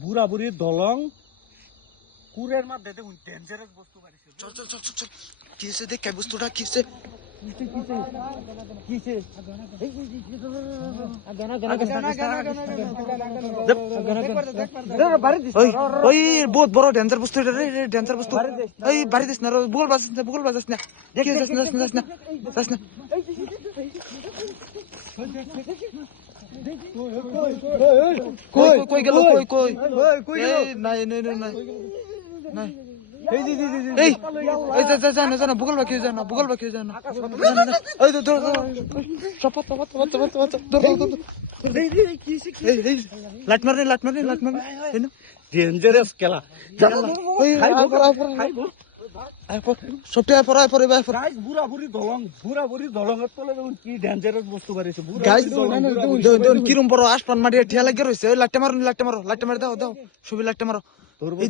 বুড়া বুড়ি দলং কুরের মধ্যে দেখুন ডেঞ্জারাস বস্তু বাড়িছে। চল চল চল চল কি হয়েছে দেখ বস্তুটা কি হয়েছে ওই বহুত বড় ডেঞ্জার বস্তু এটা রে ডেঞ্জার বস্তু ওই বাড়ি দিস না বুগল বাজাস না কি যাস না কই গেল কই নাই এই জানা বুগল বাকি জানা এই ধর লাট মারনি ডেঞ্জারাস খেলা সবটা বুড়া বুড়ি দলঙের তলে দেখুন কি ডেঞ্জারাস বস্তু বাড়িছে। কিরম বড় আসপান মাটি ঠিয়া লাগিয়ে রয়েছে ওই লাটটা মারি দাও ছবি লাটটা মারো ধরবো।